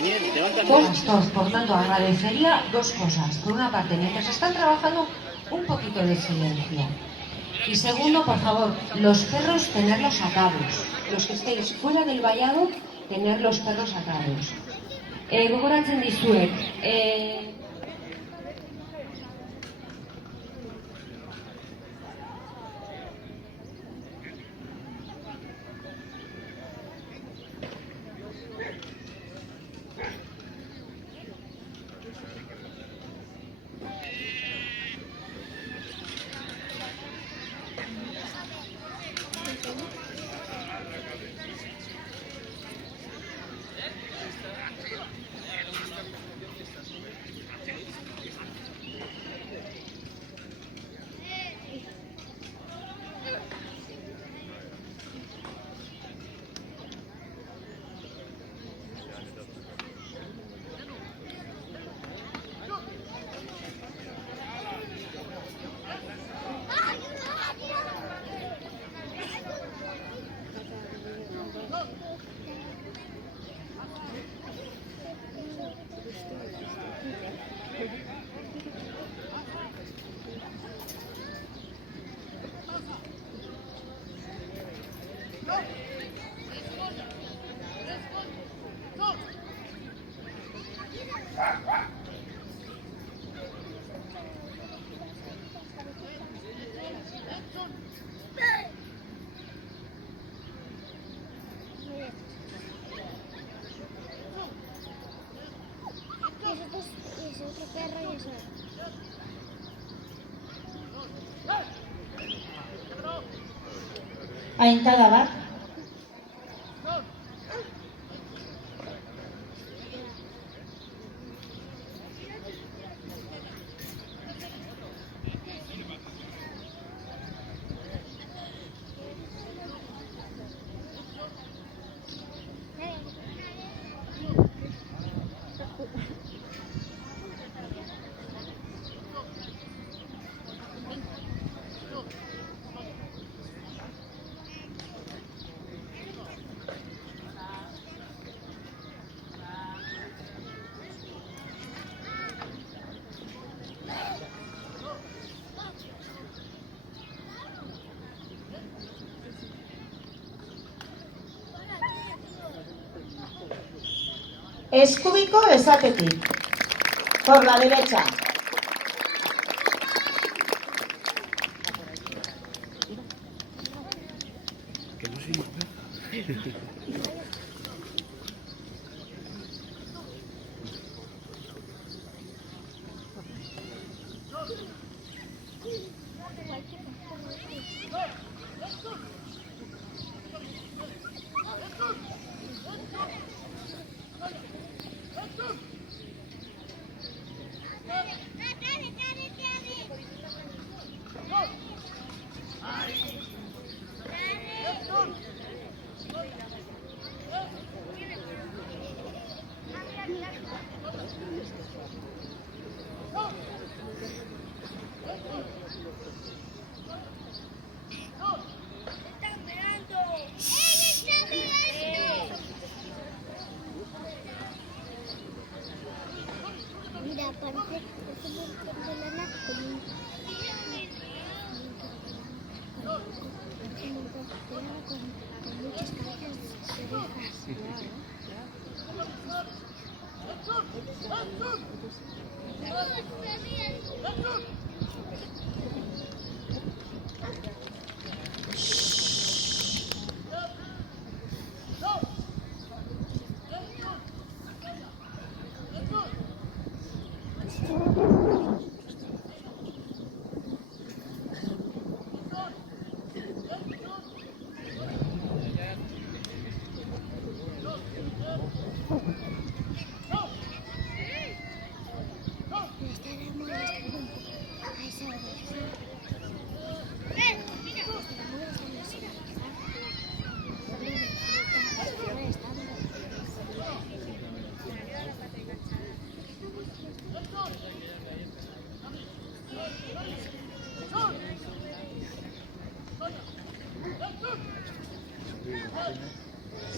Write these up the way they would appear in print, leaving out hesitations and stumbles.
Pastor, por tanto, agradecería dos cosas. Por una parte, mientras están trabajando, un poquito de silencio. Y segundo, por favor, los perros tenerlos atados. Los que estéis fuera del vallado, tener los perros atados. Gogoratzen dizuet, Aintada bat. Escúbico esatetik. Por la derecha.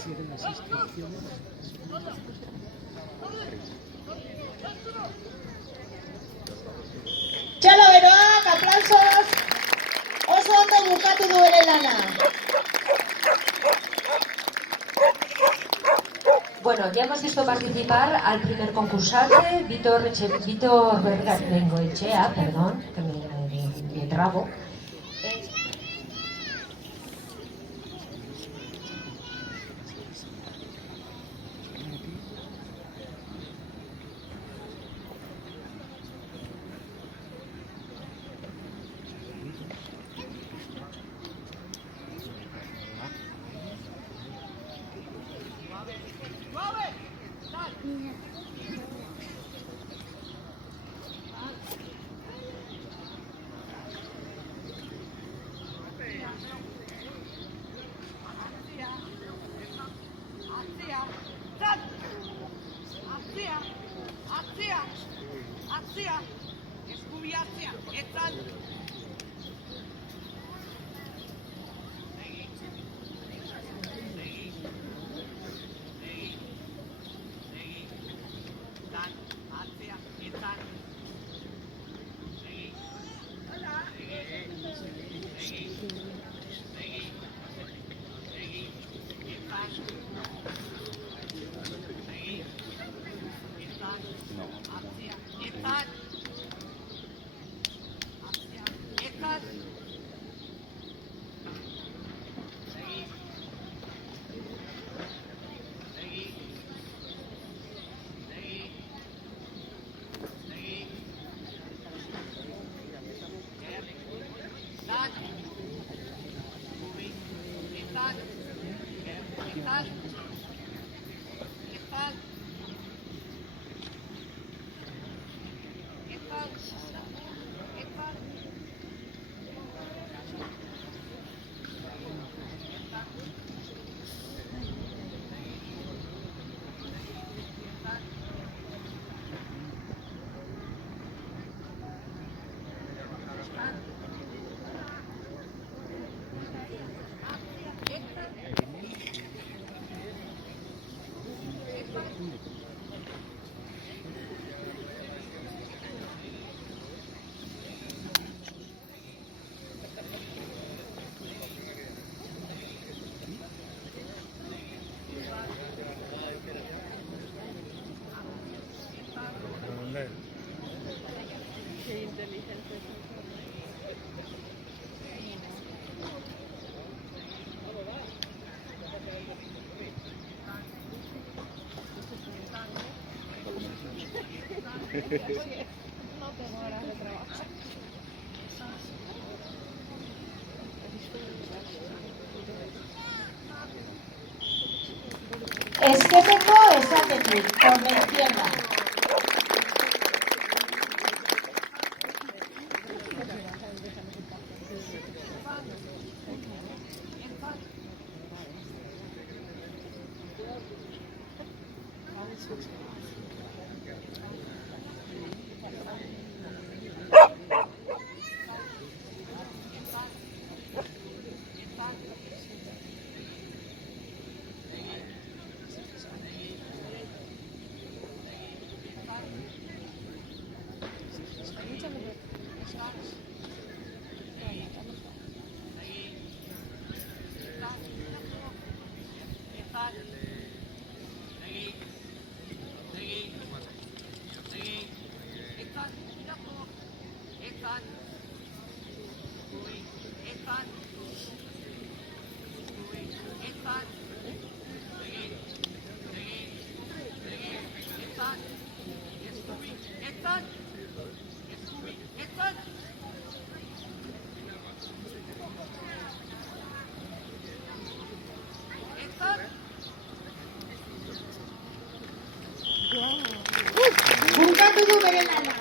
Siguen las inscripciones. Txalo beroak, aplausos. Oso ondo bukatu du bere lana. Bueno, ya hemos visto participar al primer concursante, Víctor Bengoechea, perdón, que me trabo. No tengo horas de trabajo. Eskerreko esatetik, por la izquierda. Bukatu du bere lana.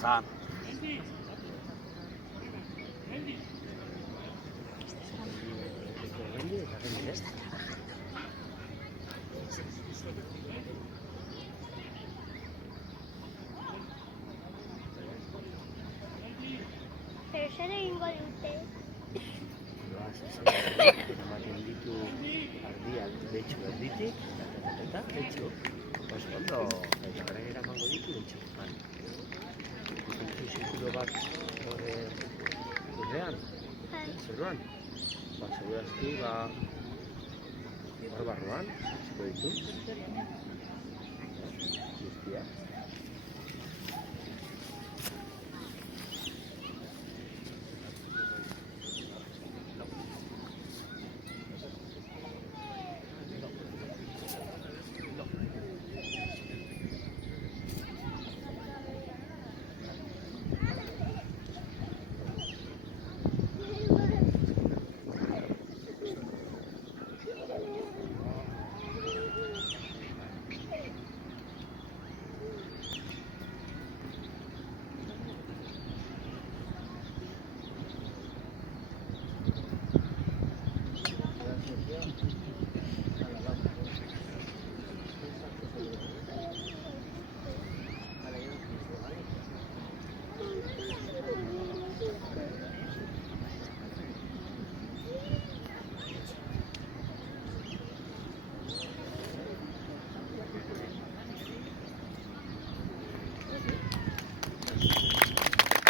Zan. Pero zer egingo dute? Ematen ditu ardiak, betxu erditik, eta betxu. Oso ondo, eta gara eramango ditu betxu. Ikutu zirkulo bat lurrean, zeruan. Segurazki, hor barruan, ziko ditu. Guztiak.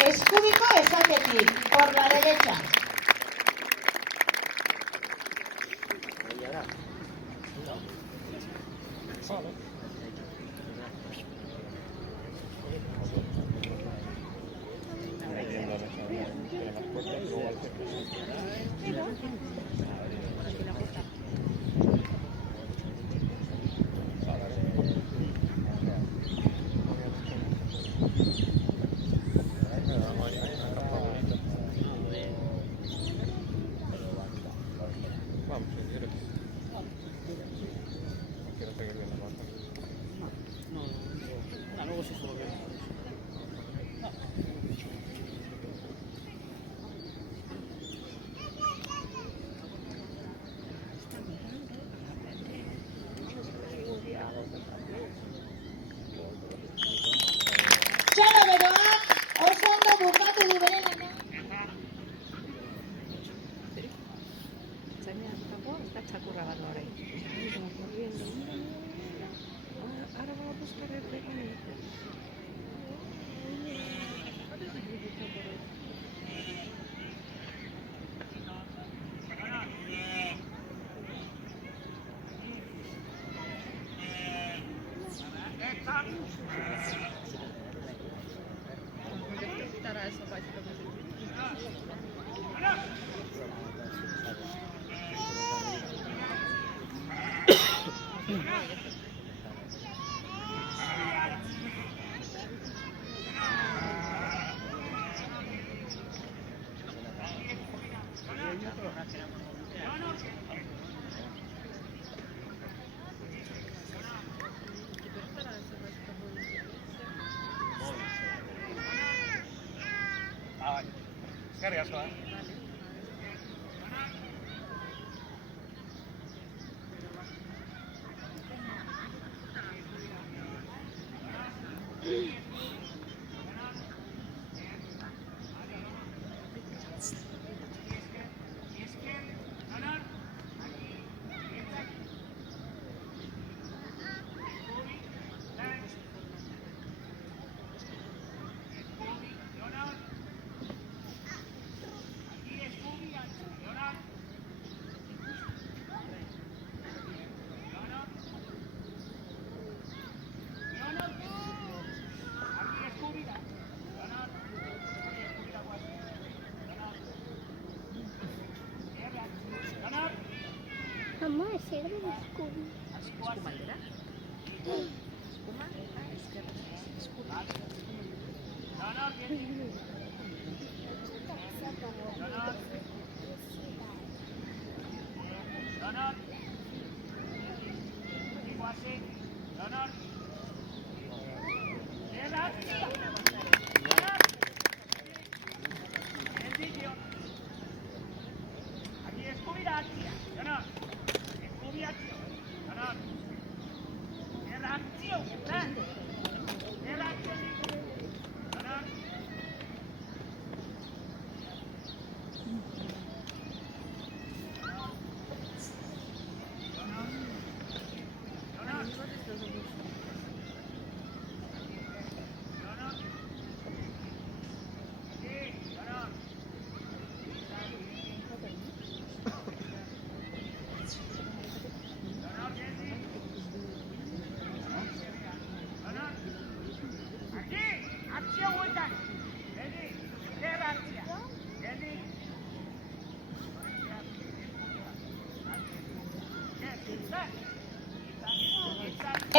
Escúbico esatetik, por la derecha. Txalo beroak, oso ondo bukatu du bere lana. Está txakurra bat orain. Ahora vamos a buscar el pequeñito. Eskerrik asko, Mamá, zer da eskubi. Eskuma aldera? Eskuma eta ezkerra. Eskuma. Leonard!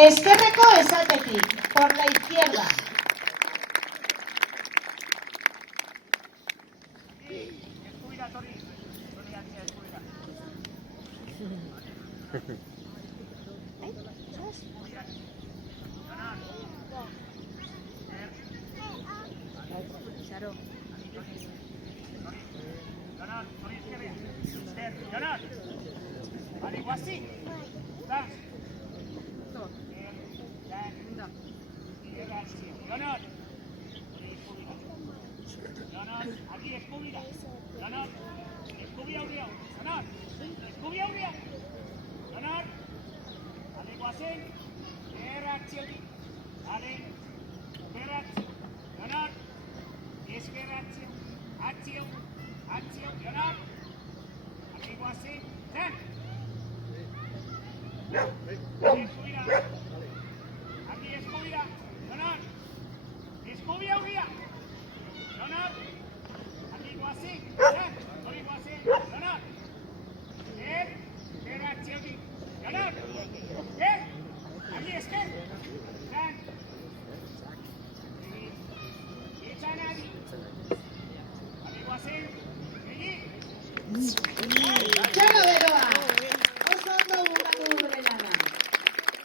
Esquerreko esatetik, por la izquierda. Xaro. Aquí eskubira, Leonor, eskubi aurria, Leonor, eskubi aurria, Leonor, ale guazen, erratxiotik, ale, berratxio, Leonor, eskerratxio, atxio, Leonor, ale guazen, zen, eskubira, aquí eskubira, Leonor, eskubi aurria, Leonor, aquí guazi, hori guazi, Leonor, erratxiotik, Leonor, aquí esker, zan, itxanari, aquí guazi, egi,